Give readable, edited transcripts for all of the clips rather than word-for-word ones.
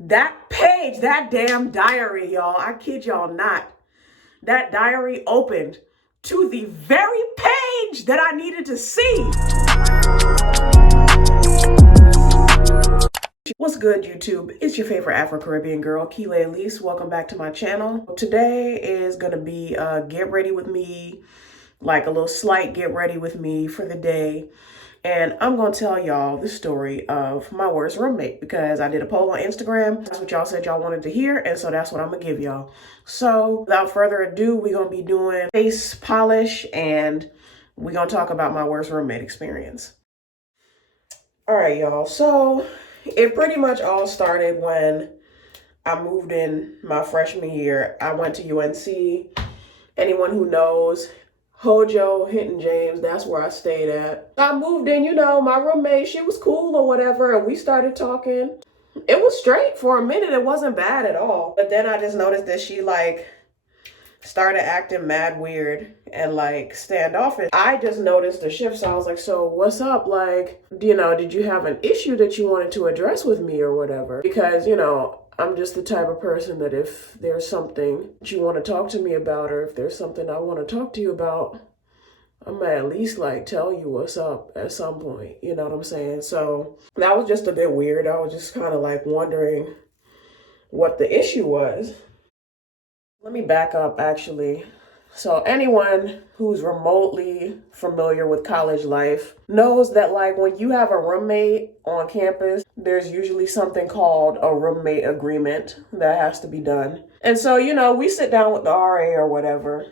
That page, that damn diary, y'all, I kid y'all not. That diary opened to the very page that I needed to see. What's good, YouTube? It's your favorite Afro-Caribbean girl, Keela Elise. Welcome back to my channel. Today is gonna be get ready with me, like a little slight get ready with me for the day. And I'm going to tell y'all the story of my worst roommate because I did a poll on Instagram. That's what y'all said y'all wanted to hear. And so that's what I'm going to give y'all. So without further ado, we're going to be doing face polish and we're going to talk about my worst roommate experience. All right, y'all. So it pretty much all started when I moved in my freshman year. I went to UNC. Anyone who knows, Hojo, Hinton James, that's where I stayed at. I moved in, you know, my roommate, she was cool or whatever, and we started talking. It was straight for a minute. It wasn't bad at all. But then I just noticed that she, like, started acting mad weird and, like, standoffish. I just noticed the shift, so I was like, so what's up? Like, you know, did you have an issue that you wanted to address with me or whatever? Because, you know, I'm just the type of person that if there's something that you want to talk to me about, or if there's something I want to talk to you about, I'm gonna at least like tell you what's up at some point. You know what I'm saying? So that was just a bit weird. I was just kind of like wondering what the issue was. Let me back up actually. So anyone who's remotely familiar with college life knows that like when you have a roommate on campus, there's usually something called a roommate agreement that has to be done. And so, you know, we sit down with the RA or whatever,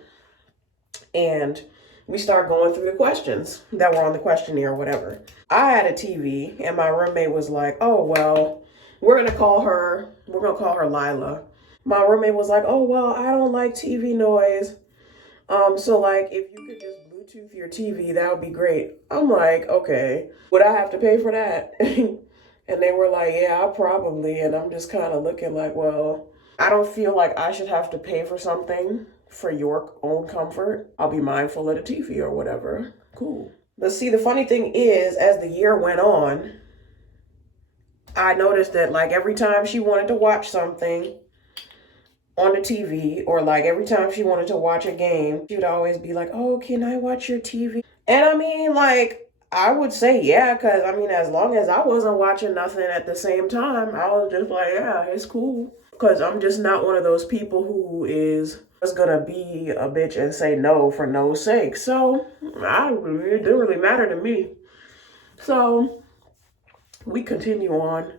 and we start going through the questions that were on the questionnaire or whatever. I had a TV and my roommate was like, oh, well, we're going to call her Lila. My roommate was like, oh, well, I don't like TV noise. So like if you could just Bluetooth your TV, that would be great. I'm like, okay, would I have to pay for that? And they were like, yeah, probably. And I'm just kind of looking like, well, I don't feel like I should have to pay for something for your own comfort. I'll be mindful of the TV or whatever. Cool. But see, the funny thing is, as the year went on, I noticed that like every time she wanted to watch something on the TV, or like every time she wanted to watch a game, she would always be like, oh, can I watch your TV? And I mean, like, I would say yeah, because I mean, as long as I wasn't watching nothing at the same time, I was just like, yeah, it's cool. Because I'm just not one of those people who is just gonna be a bitch and say no for no's sake. So it didn't really matter to me. So we continue on.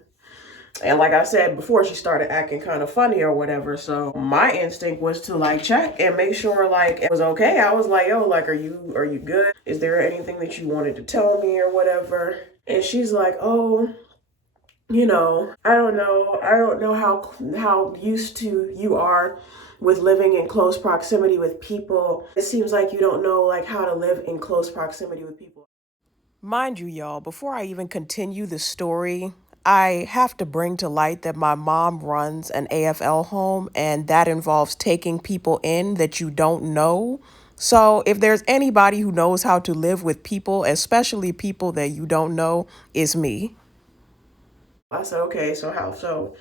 And like I said before, she started acting kind of funny or whatever. So my instinct was to like check and make sure like it was okay. I was like, yo, like, are you good? Is there anything that you wanted to tell me or whatever? And she's like, oh, you know, I don't know how used to you are with living in close proximity with people. It seems like you don't know like how to live in close proximity with people. Mind you, y'all, before I even continue the story, I have to bring to light that my mom runs an AFL home, and that involves taking people in that you don't know. So if there's anybody who knows how to live with people, especially people that you don't know, it's me. I said, okay, so how so?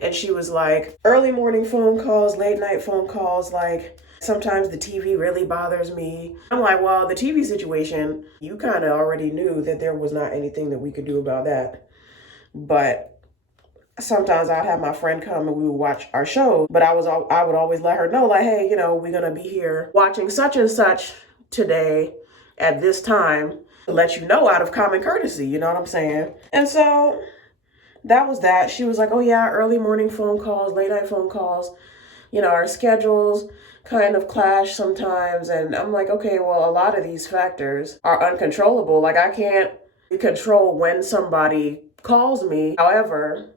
And she was like, early morning phone calls, late night phone calls, like sometimes the TV really bothers me. I'm like, well, the TV situation, you kind of already knew that there was not anything that we could do about that. But sometimes I'd have my friend come and we would watch our show, but I would always let her know, like, hey, you know, we're gonna be here watching such and such today at this time to let you know out of common courtesy, you know what I'm saying? And so that was that. She was like, oh yeah, early morning phone calls, late night phone calls, you know, our schedules kind of clash sometimes. And I'm like, okay, well, a lot of these factors are uncontrollable. Like I can't control when somebody calls me. However,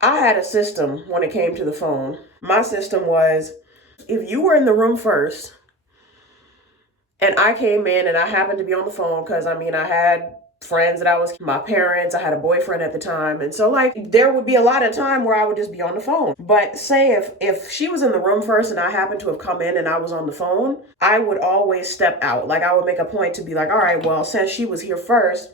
I had a system when it came to the phone. My system was, if you were in the room first and I came in and I happened to be on the phone, because I mean, I had friends that my parents, I had a boyfriend at the time. And so like there would be a lot of time where I would just be on the phone. But say if she was in the room first and I happened to have come in and I was on the phone, I would always step out. Like I would make a point to be like, all right, well, since she was here first,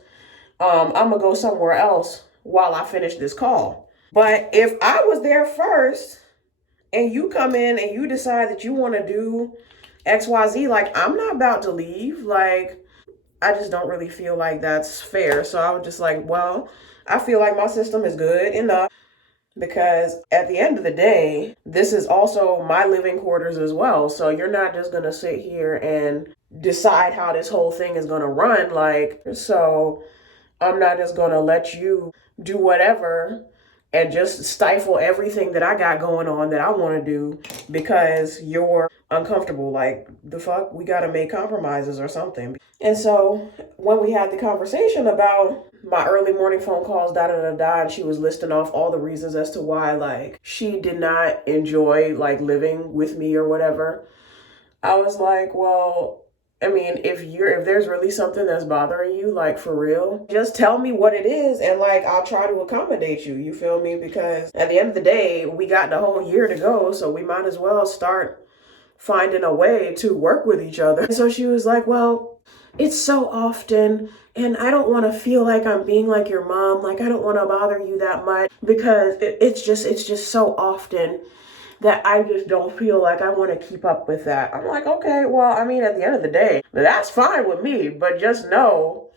I'm gonna go somewhere else while I finish this call. But if I was there first and you come in and you decide that you want to do XYZ, like, I'm not about to leave. Like, I just don't really feel like that's fair. So I was just like, well, I feel like my system is good enough, because at the end of the day, this is also my living quarters as well. So you're not just going to sit here and decide how this whole thing is going to run. Like, so I'm not just going to let you do whatever and just stifle everything that I got going on that I want to do because you're uncomfortable. Like, the fuck, we got to make compromises or something. And so when we had the conversation about my early morning phone calls, da da da da, and she was listing off all the reasons as to why, like, she did not enjoy, like, living with me or whatever, I was like, well, I mean, if there's really something that's bothering you, like, for real, just tell me what it is, and, like, I'll try to accommodate you. You feel me? Because at the end of the day, we got the whole year to go, so we might as well start finding a way to work with each other. And so she was like, well, it's so often, and I don't want to feel like I'm being like your mom. Like, I don't want to bother you that much because it's just so often that I just don't feel like I want to keep up with that. I'm like, okay, well, I mean, at the end of the day, that's fine with me, but just know,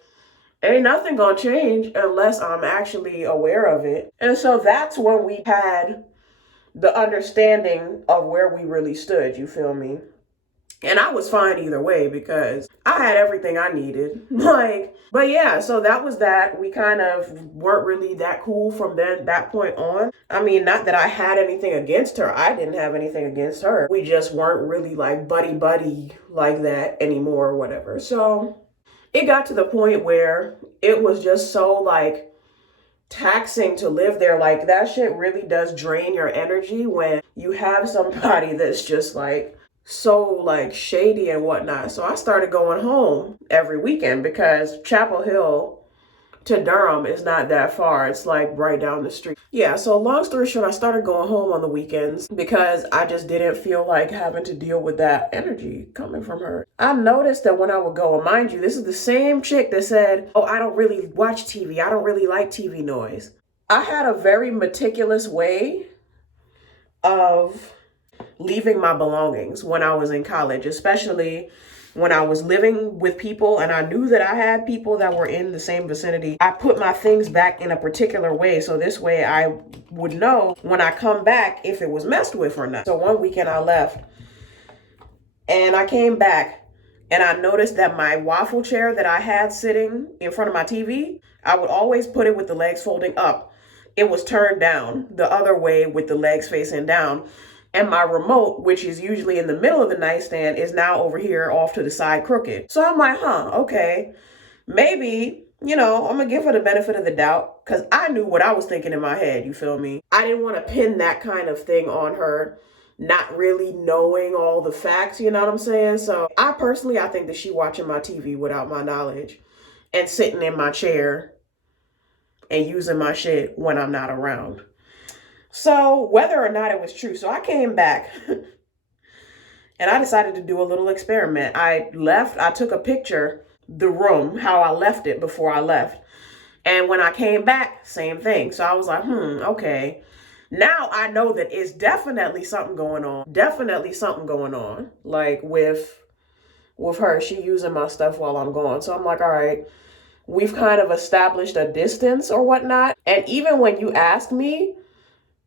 ain't nothing gonna change unless I'm actually aware of it. And so that's when we had the understanding of where we really stood, you feel me? And I was fine either way because I had everything I needed. Like, but yeah, so that was that. We kind of weren't really that cool from that point on. I mean, not that I had anything against her. I didn't have anything against her. We just weren't really like buddy like that anymore or whatever. So it got to the point where it was just so like taxing to live there. Like, that shit really does drain your energy when you have somebody that's just like so like shady and whatnot. So I started going home every weekend because Chapel Hill to Durham is not that far. It's like right down the street. Yeah, so long story short, I started going home on the weekends because I just didn't feel like having to deal with that energy coming from her. I noticed that when I would go, and mind you, this is the same chick that said, oh, I don't really watch TV. I don't really like TV noise. I had a very meticulous way of leaving my belongings when I was in college, especially when I was living with people and I knew that I had people that were in the same vicinity. I put my things back in a particular way, so this way I would know when I come back if it was messed with or not. So one weekend I left and I came back and I noticed that my waffle chair that I had sitting in front of my TV, I would always put it with the legs folding up. It was turned down the other way with the legs facing down. And my remote, which is usually in the middle of the nightstand, is now over here off to the side crooked. So I'm like, okay, maybe, I'm gonna give her the benefit of the doubt, because I knew what I was thinking in my head, you feel me? I didn't want to pin that kind of thing on her, not really knowing all the facts, you know what I'm saying? So I think that she watching my TV without my knowledge and sitting in my chair and using my shit when I'm not around. So whether or not it was true, so I came back and I decided to do a little experiment. I took a picture, the room, how I left it before I left. And when I came back, same thing. So I was like, okay. Now I know that it's definitely something going on. Definitely something going on. Like with her, she using my stuff while I'm gone. So I'm like, all right, we've kind of established a distance or whatnot. And even when you ask me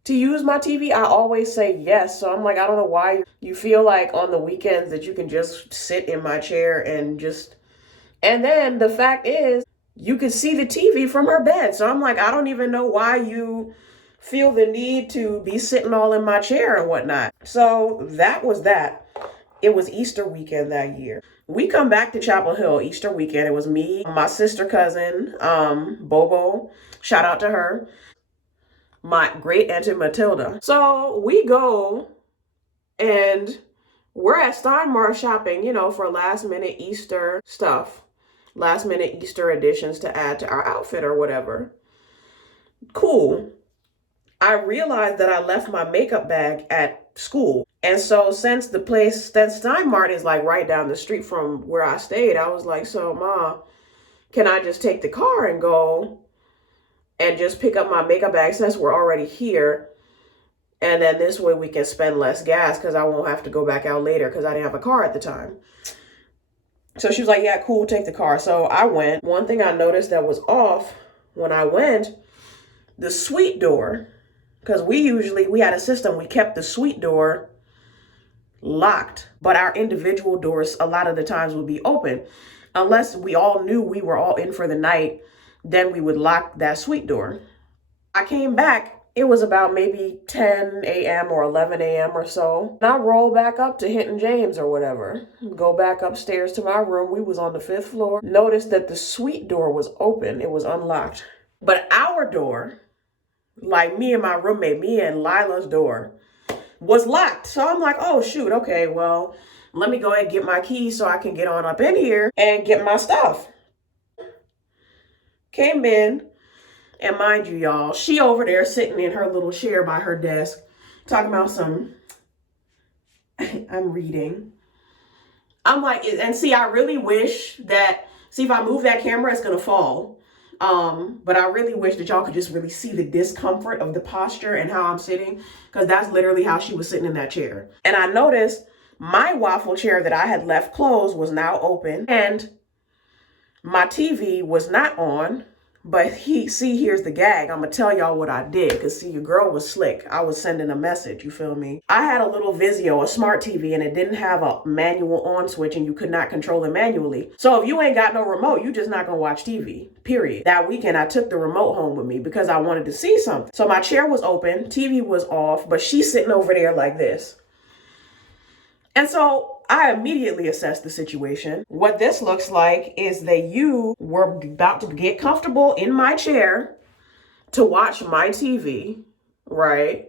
to use my TV, I always say yes. So I'm like, I don't know why you feel like on the weekends that you can just sit in my chair and then the fact is you can see the TV from her bed. So I'm like, I don't even know why you feel the need to be sitting all in my chair and whatnot. So that was that. It was Easter weekend that year. We come back to Chapel Hill Easter weekend. It was me, my sister cousin, Bobo, shout out to her, my great auntie Matilda. So we go and we're at Steinmart shopping, for last minute Easter stuff, last minute Easter additions to add to our outfit or whatever. Cool. I realized that I left my makeup bag at school. And so since Steinmart is like right down the street from where I stayed, I was like, so Ma, can I just take the car and go and just pick up my makeup bag since we're already here. And then this way we can spend less gas because I won't have to go back out later because I didn't have a car at the time. So she was like, yeah, cool, take the car. So I went. One thing I noticed that was off when I went, the suite door, because we had a system, we kept the suite door locked, but our individual doors a lot of the times would be open. Unless we all knew we were all in for the night, then we would lock that suite door. I came back, it was about maybe 10 a.m. or 11 a.m. or so. And I rolled back up to Hinton James or whatever. Go back upstairs to my room. We was on the 5th floor. Noticed that the suite door was open. It was unlocked. But our door, like me and my roommate, me and Lila's door, was locked. So I'm like, oh shoot, okay, well, let me go ahead and get my keys so I can get on up in here and get my stuff. Came in, and mind you, y'all, she over there sitting in her little chair by her desk, talking about some, I'm reading. I'm like, and see, I really wish that, see, if I move that camera, it's gonna fall. But I really wish that y'all could just really see the discomfort of the posture and how I'm sitting, because that's literally how she was sitting in that chair. And I noticed my waffle chair that I had left closed was now open, and my TV was not on. But here's the gag. I'm gonna tell y'all what I did, because see, your girl was slick. I was sending a message, you feel me? I had a little Vizio, a smart TV, and it didn't have a manual on switch, and you could not control it manually. So if you ain't got no remote, you just not gonna watch TV, period. That weekend, I took the remote home with me because I wanted to see something. So my chair was open, TV was off, but she's sitting over there like this. And so I immediately assessed the situation. What this looks like is that you were about to get comfortable in my chair to watch my TV, right?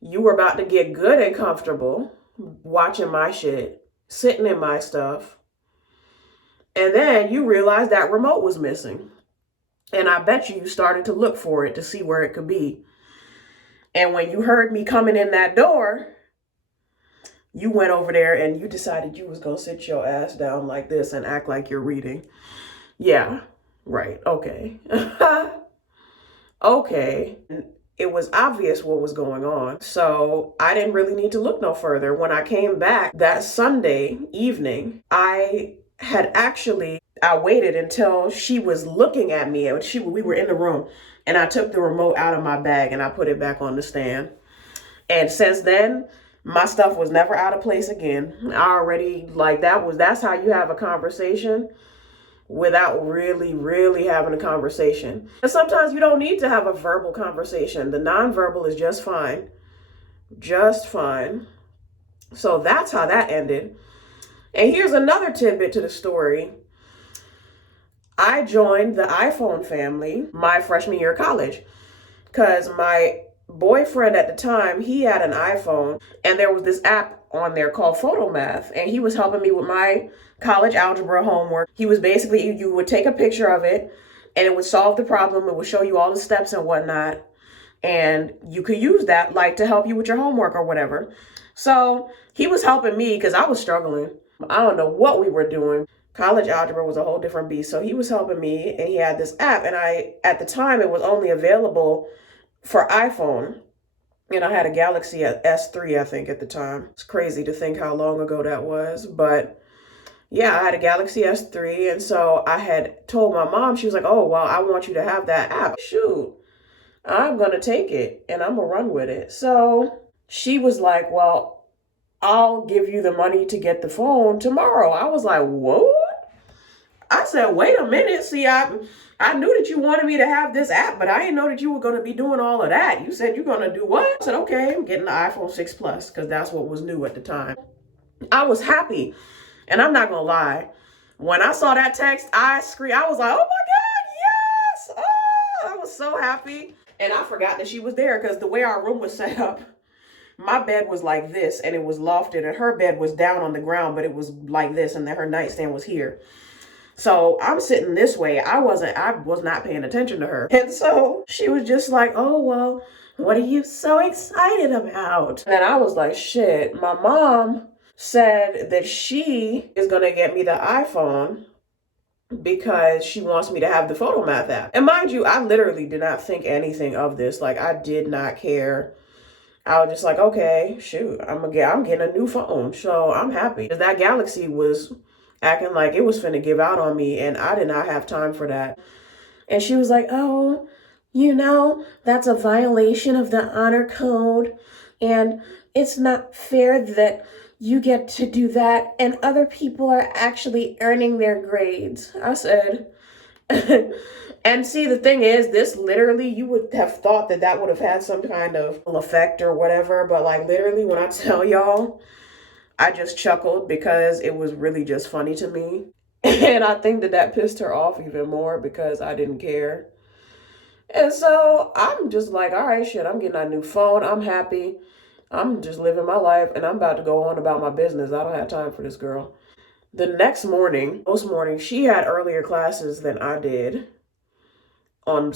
You were about to get good and comfortable watching my shit, sitting in my stuff. And then you realized that remote was missing. And I bet you started to look for it to see where it could be. And when you heard me coming in that door, you went over there and you decided you was gonna sit your ass down like this and act like you're reading. Yeah, right, okay. Okay. It was obvious what was going on, so I didn't really need to look no further. When I came back that Sunday evening, I waited until she was looking at me, and we were in the room, and I took the remote out of my bag and I put it back on the stand. And since then, my stuff was never out of place again. I already, that's how you have a conversation without really having a conversation. And sometimes you don't need to have a verbal conversation. The nonverbal is just fine. Just fine. So that's how that ended. And here's another tidbit to the story. I joined the iPhone family my freshman year of college because my boyfriend at the time, he had an iPhone, and there was this app on there called Photomath, and he was helping me with my college algebra homework. He was basically, you would take a picture of it and it would solve the problem. It would show you all the steps and whatnot, and you could use that like to help you with your homework or whatever. So he was helping me because I was struggling. I don't know what we were doing. College algebra was a whole different beast. So he was helping me, and he had this app, and at the time, it was only available for iPhone, and I had a Galaxy S3, I think, at the time. It's crazy to think how long ago that was, but yeah, I had a Galaxy S3, and so I had told my mom, she was like, oh, well, I want you to have that app. Shoot, I'm gonna take it, and I'm gonna run with it. So she was like, well, I'll give you the money to get the phone tomorrow. I was like, what? I said, wait a minute, see, I knew that you wanted me to have this app, but I didn't know that you were going to be doing all of that. You said you're going to do what? I said, okay, I'm getting the iPhone 6 Plus because that's what was new at the time. I was happy, and I'm not going to lie. When I saw that text, I screamed. I was like, oh my God, yes! Oh, I was so happy. And I forgot that she was there because the way our room was set up, my bed was like this, and it was lofted, and her bed was down on the ground, but it was like this, and then her nightstand was here. So I'm sitting this way. I was not paying attention to her. And so she was just like, oh, well, what are you so excited about? And I was like, shit, my mom said that she is going to get me the iPhone because she wants me to have the photo math app. And mind you, I literally did not think anything of this. Like, I did not care. I was just like, okay, shoot, I'm getting a new phone, so I'm happy. That Galaxy was acting like it was finna give out on me, and I did not have time for that. And she was like, oh, that's a violation of the honor code, and it's not fair that you get to do that, and other people are actually earning their grades. I said, and see, the thing is, this literally, you would have thought that that would have had some kind of effect or whatever, but like literally when I tell y'all, I just chuckled because it was really just funny to me. And I think that that pissed her off even more because I didn't care. And so I'm just like, all right, shit, I'm getting a new phone. I'm happy. I'm just living my life and I'm about to go on about my business. I don't have time for this girl. The next morning, most mornings, she had earlier classes than I did on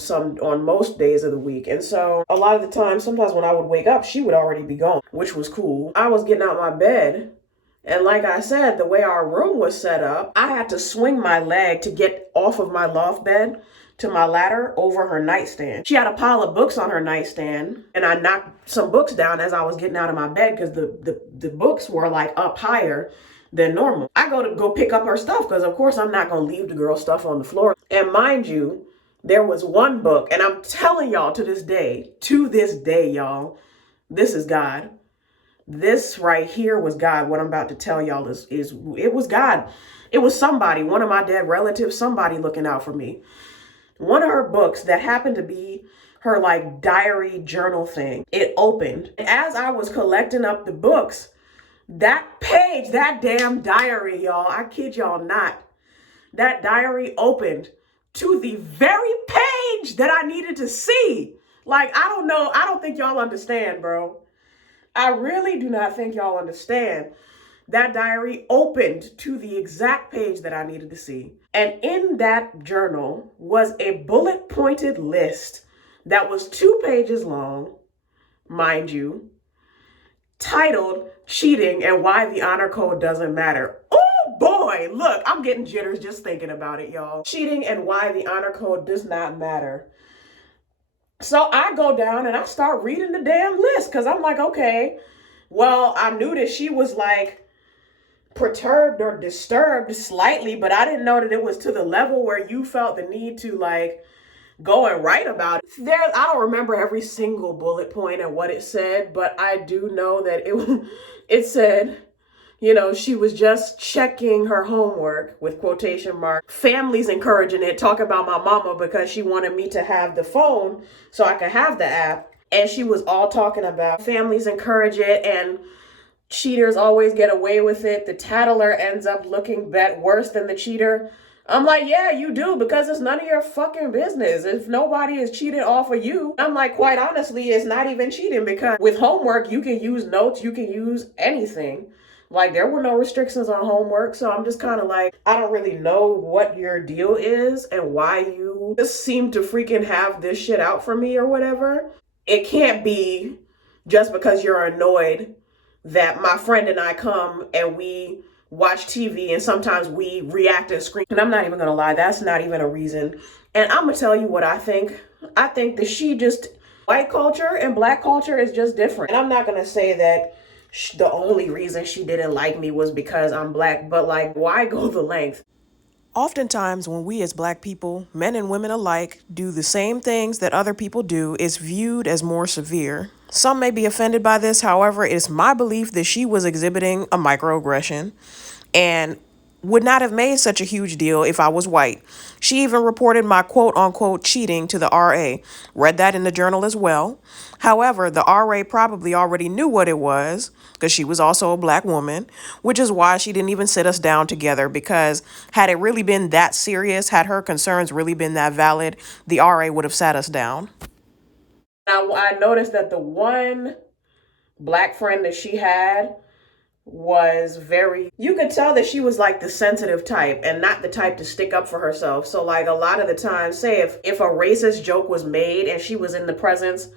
most days of the week. And so a lot of the time, sometimes when I would wake up, she would already be gone, which was cool. I was getting out my bed. And like I said, the way our room was set up, I had to swing my leg to get off of my loft bed to my ladder over her nightstand. She had a pile of books on her nightstand, and I knocked some books down as I was getting out of my bed because the books were like up higher than normal. I go pick up her stuff because of course I'm not gonna leave the girl's stuff on the floor. And mind you, there was one book, and I'm telling y'all to this day, y'all, this is God. This right here was God. What I'm about to tell y'all is it was God. It was somebody, one of my dead relatives, somebody looking out for me. One of her books that happened to be her like diary journal thing, it opened. And as I was collecting up the books, that page, that damn diary, y'all, I kid y'all not, that diary opened to the very page that I needed to see. Like, I don't know. I don't think y'all understand, bro. I really do not think y'all understand. That diary opened to the exact page that I needed to see. And in that journal was a bullet pointed list that was 2 pages long, mind you, titled Cheating and Why the Honor Code Doesn't Matter. Oh boy, look, I'm getting jitters just thinking about it, y'all. Cheating and why the honor code does not matter. So I go down and I start reading the damn list because I'm like, okay, well, I knew that she was like perturbed or disturbed slightly, but I didn't know that it was to the level where you felt the need to like go and write about it. I don't remember every single bullet point and what it said, but I do know that it said, she was just checking her homework with quotation marks. Families encouraging it, talk about my mama because she wanted me to have the phone so I could have the app. And she was all talking about families encourage it and cheaters always get away with it. The tattler ends up looking worse than the cheater. I'm like, yeah, you do, because it's none of your fucking business. If nobody is cheating off of you, I'm like, quite honestly, it's not even cheating because with homework, you can use notes, you can use anything. Like, there were no restrictions on homework. So I'm just kind of like, I don't really know what your deal is and why you just seem to freaking have this shit out for me or whatever. It can't be just because you're annoyed that my friend and I come and we watch TV and sometimes we react and scream. And I'm not even gonna lie, that's not even a reason. And I'm gonna tell you what I think. I think that white culture and black culture is just different. And I'm not gonna say that the only reason she didn't like me was because I'm black, but like, why go the length? Oftentimes, when we as black people, men and women alike, do the same things that other people do, it's viewed as more severe. Some may be offended by this. However, it's my belief that she was exhibiting a microaggression and would not have made such a huge deal if I was white. She even reported my quote-unquote cheating to the RA. Read that in the journal as well. However, the RA probably already knew what it was because she was also a black woman, which is why she didn't even sit us down together, because had it really been that serious, had her concerns really been that valid, the RA would have sat us down. Now, I noticed that the one black friend that she had was you could tell that she was like the sensitive type and not the type to stick up for herself. So like a lot of the time, say if a racist joke was made and she was in the presence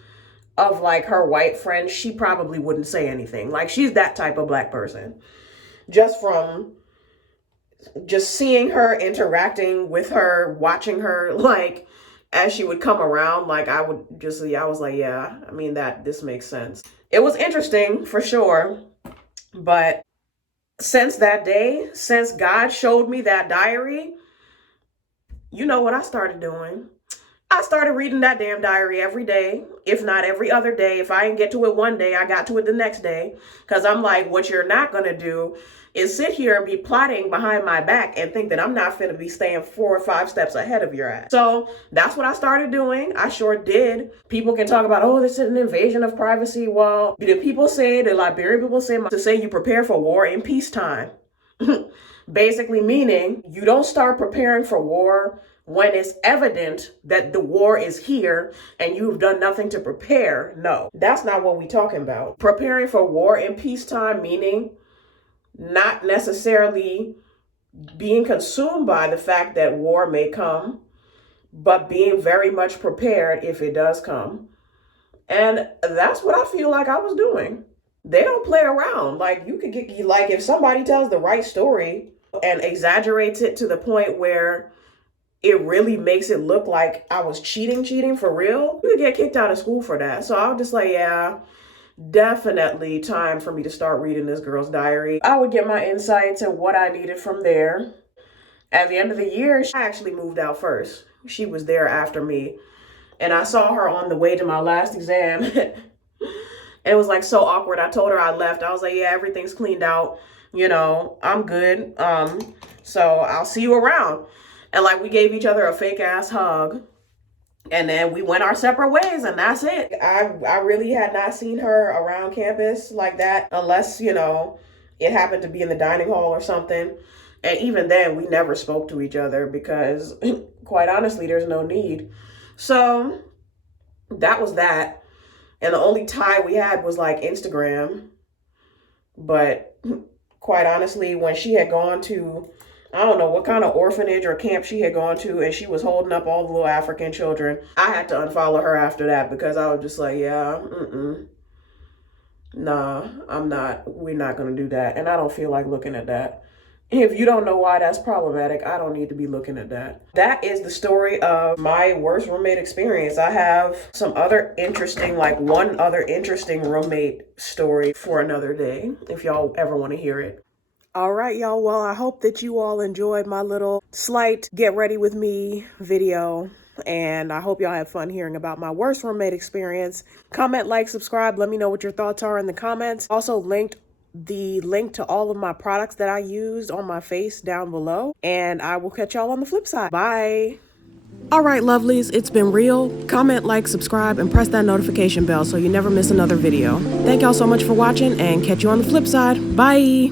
of like her white friend, she probably wouldn't say anything. Like, she's that type of black person. Just from just seeing her, interacting with her, watching her, like, as she would come around, like, I was like, yeah, I mean, this makes sense. It was interesting for sure. But since that day, since God showed me that diary, you know what I started doing? I started reading that damn diary every day, if not every other day. If I didn't get to it one day, I got to it the next day. Because I'm like, what you're not going to do is sit here and be plotting behind my back and think that I'm not finna be staying 4 or 5 steps ahead of your ass. So that's what I started doing. I sure did. People can talk about, oh, this is an invasion of privacy. Well, the Liberian people say to say you prepare for war in peacetime. Basically meaning you don't start preparing for war when it's evident that the war is here and you've done nothing to prepare. No, that's not what we're talking about. Preparing for war in peacetime, meaning not necessarily being consumed by the fact that war may come, but being very much prepared if it does come. And that's what I feel like I was doing. They don't play around. Like, you could get, like, if somebody tells the right story and exaggerates it to the point where it really makes it look like I was cheating for real, you could get kicked out of school for that. So I was just like, yeah, definitely time for me to start reading this girl's diary. I would get my insights and what I needed from there. At the end of the year, I actually moved out first. She was there after me. And I saw her on the way to my last exam. It was like so awkward. I told her I left. I was like, yeah, everything's cleaned out. You know, I'm good. So I'll see you around. And like, we gave each other a fake ass hug. And then we went our separate ways, and that's it. I really had not seen her around campus like that, unless, you know, it happened to be in the dining hall or something. And even then, we never spoke to each other because, quite honestly, there's no need. So that was that. And the only tie we had was like Instagram. But quite honestly, when she had gone to, I don't know what kind of orphanage or camp she had gone to, and she was holding up all the little African children, I had to unfollow her after that because I was just like, yeah, nah, we're not going to do that. And I don't feel like looking at that. If you don't know why that's problematic, I don't need to be looking at that. That is the story of my worst roommate experience. I have some other interesting, like one other interesting roommate story for another day, if y'all ever want to hear it. All right, y'all. Well, I hope that you all enjoyed my little slight get ready with me video. And I hope y'all have fun hearing about my worst roommate experience. Comment, like, subscribe. Let me know what your thoughts are in the comments. Also the link to all of my products that I used on my face down below. And I will catch y'all on the flip side. Bye. All right, lovelies, it's been real. Comment, like, subscribe, and press that notification bell so you never miss another video. Thank y'all so much for watching, and catch you on the flip side. Bye.